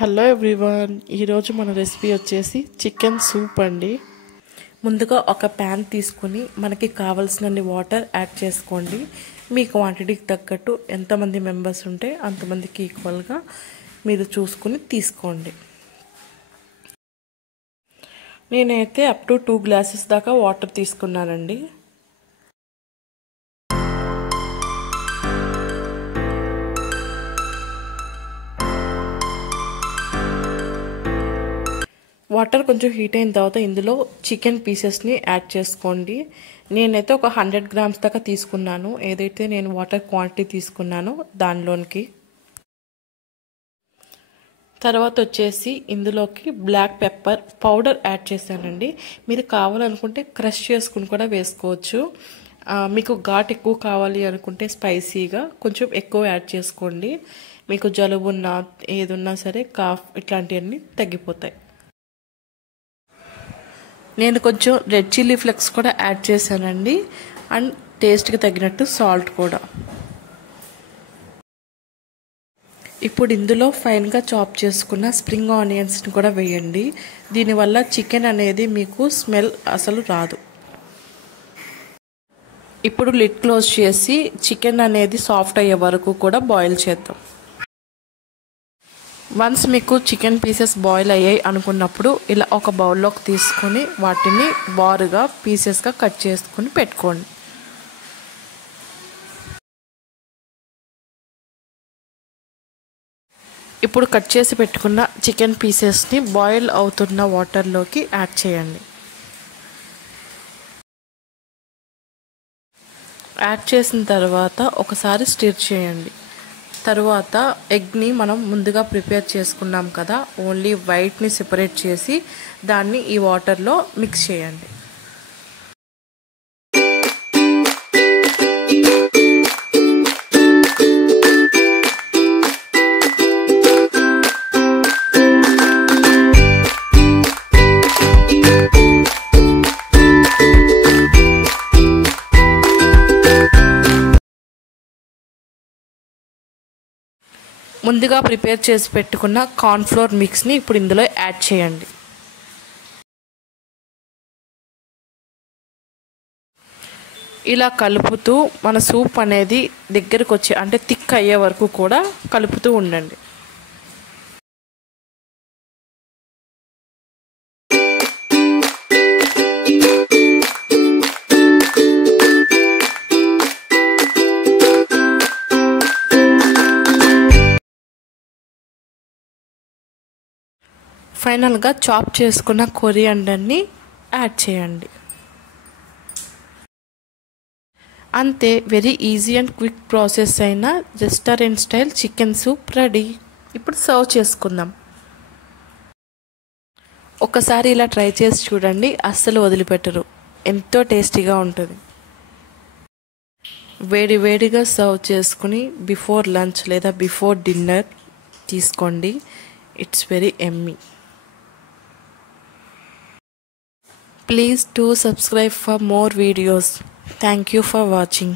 Hello everyone, ఈరోజు మన recipe వచ్చేసి చికెన్ సూప్ అండి. ముందుగా ఒక ప్యాన్ తీసుకుని మనకి కావాల్సినన్ని వాటర్ యాడ్ చేసుకోండి. మీ క్వాంటిటీకి తగ్గట్టు ఎంతమంది మెంబర్స్ ఉంటే అంతమందికి ఈక్వల్గా మీరు చూసుకుని తీసుకోండి. నేనైతే అప్ టు 2 గ్లాసెస్ దాకా వాటర్ తీసుకున్నానండి. వాటర్ కొంచెం హీట్ అయిన తర్వాత ఇందులో చికెన్ పీసెస్ని యాడ్ చేసుకోండి. నేనైతే ఒక 100 గ్రామ్స్ దాకా తీసుకున్నాను, ఏదైతే నేను వాటర్ క్వాంటిటీ తీసుకున్నానో దానిలోనికి. తర్వాత వచ్చేసి ఇందులోకి బ్లాక్ పెప్పర్ పౌడర్ యాడ్ చేశానండి. మీరు కావాలనుకుంటే క్రష్ చేసుకుని కూడా వేసుకోవచ్చు. మీకు ఘాట్ ఎక్కువ కావాలి అనుకుంటే స్పైసీగా కొంచెం ఎక్కువ యాడ్ చేసుకోండి. మీకు జలుబు ఉన్నా ఏదున్నా సరే కాఫ్ ఇట్లాంటివన్నీ తగ్గిపోతాయి. నేను కొంచెం రెడ్ చిల్లీ ఫ్లేక్స్ కూడా యాడ్ చేశానండి, అండ్ టేస్ట్కి తగినట్టు సాల్ట్ కూడా. ఇప్పుడు ఇందులో ఫైన్గా చాప్ చేసుకున్న స్ప్రింగ్ ఆనియన్స్ని కూడా వేయండి. దీనివల్ల చికెన్ అనేది మీకు స్మెల్ అసలు రాదు. ఇప్పుడు లిడ్ క్లోజ్ చేసి చికెన్ అనేది సాఫ్ట్ అయ్యే వరకు కూడా బాయిల్ చేద్దాం. వన్స్ మీకు చికెన్ పీసెస్ బాయిల్ అయ్యాయి అనుకున్నప్పుడు ఇలా ఒక బౌల్లోకి తీసుకొని వాటిని బారుగా పీసెస్గా కట్ చేసుకొని పెట్టుకోండి. ఇప్పుడు కట్ చేసి పెట్టుకున్న చికెన్ పీసెస్ని బాయిల్ అవుతున్న వాటర్లోకి యాడ్ చేయండి. యాడ్ చేసిన తర్వాత ఒకసారి స్టిర్ చేయండి. తరువాత ఎగ్ని మనం ముందుగా ప్రిపేర్ చేసుకున్నాం కదా, ఓన్లీ వైట్ని సెపరేట్ చేసి దాన్ని ఈ వాటర్లో మిక్స్ చేయండి. ముందుగా ప్రిపేర్ చేసి పెట్టుకున్న కార్న్ఫ్లోర్ మిక్స్ని ఇప్పుడు ఇందులో యాడ్ చేయండి. ఇలా కలుపుతూ మన సూప్ అనేది దగ్గరకు వచ్చి అంటే థిక్ అయ్యే వరకు కూడా కలుపుతూ ఉండండి. ఫైనల్గా చాప్ చేసుకున్న కొరియాండర్ని యాడ్ చేయండి. అంతే, very easy and quick process అయిన restaurant style chicken soup ready. ఇప్పుడు సర్వ్ చేసుకుందాం. ఒకసారి ఇలా ట్రై చేసి చూడండి, అస్సలు వదిలిపెట్టరు, ఎంతో టేస్టీగా ఉంటుంది. వేడి వేడిగా సర్వ్ చేసుకుని బిఫోర్ లంచ్ లేదా బిఫోర్ డిన్నర్ తీసుకోండి. It's very yummy. Please do subscribe for more videos. Thank you for watching.